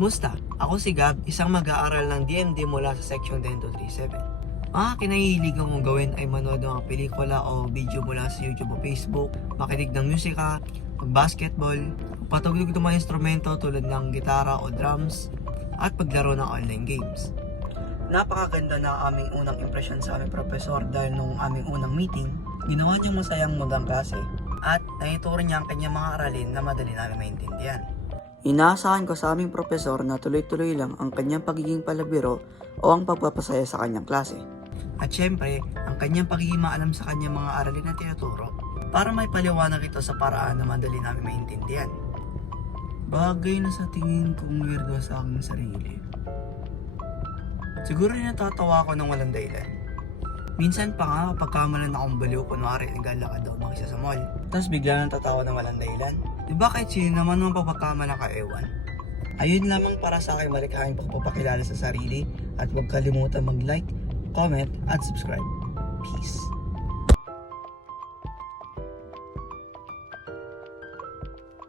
Musta? Ako si Gab, isang mag-aaral ng DMD mula sa Section 10237. Mga kinahihiligan kong gawin ay manood ng mga pelikula o video mula sa YouTube o Facebook, makinig ng musika, mag-basketball, patugtog ng mga instrumento tulad ng gitara o drums, at paglaro ng online games. Napakaganda na aming unang impresyon sa aming profesor dahil nung aming unang meeting, ginawa niyang masayang magang klase at naituro niya ang kanyang mga aralin na madali namin maintindihan. Inaasahan ko sa aming profesor na tuloy-tuloy lang ang kanyang pagiging palabiro o ang pagpapasaya sa kanyang klase. At syempre, ang kanyang pagiging maalam sa kanyang mga aralin na tinuturo para may paliwanag ito sa paraan na madali namin maintindihan. Bagay na sa tingin kong weirdo sa aking sarili. Siguro natatawa ako ng walang dahilan. Minsan pa nga pagkamalan akong baliw, kunwari naglalakad daw mag-isa sa mall, tapos bigla natatawa ng walang dahilan. Diba kahit sino naman ng pagkamalan ka ewan? Ayun lamang para sa aking malikhaing pagpapakilala sa sarili at huwag kalimutan mag-like, comment at subscribe. Peace!